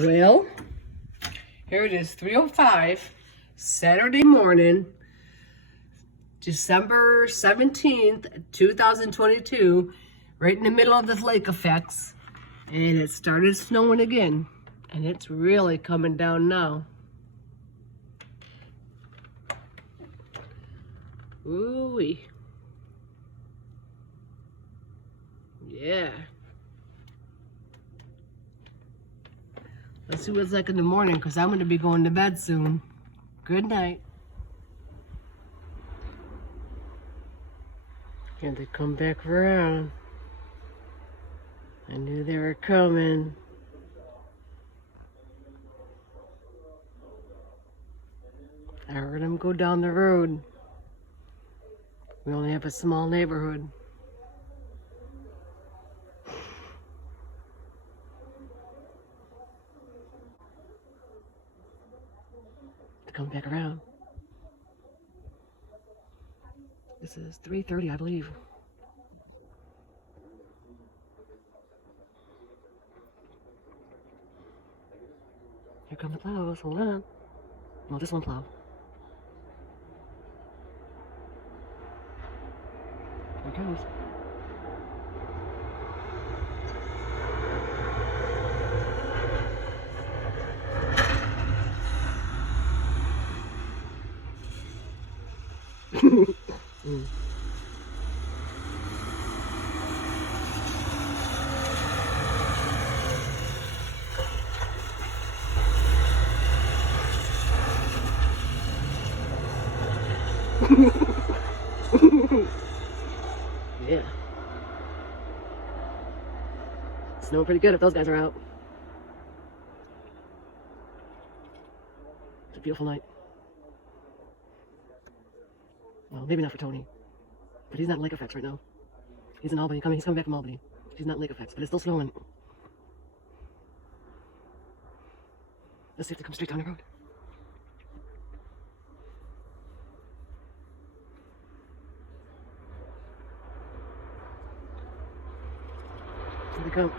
Well, here it is, 3:05, Saturday morning, December 17th, 2022, right in the middle of the lake effects, and it started snowing again, and it's really coming down now. Ooh-wee. Yeah. Let's see what it's like in the morning, because I'm going to be going to bed soon. Good night. And they come back around. I knew they were coming. I heard them go down the road. We only have a small neighborhood. To come back around. This is 3:30, I believe. Here come the plows. Hold on. Well, this one plow. Here it goes. Yeah. Snowing pretty good if those guys are out. It's a beautiful night. Well, maybe not for Tony. But he's not in lake effects right now. He's in Albany. He's coming back from Albany. He's not in lake effects, but it's still snowing. Let's see if they come straight down the road. Here they come.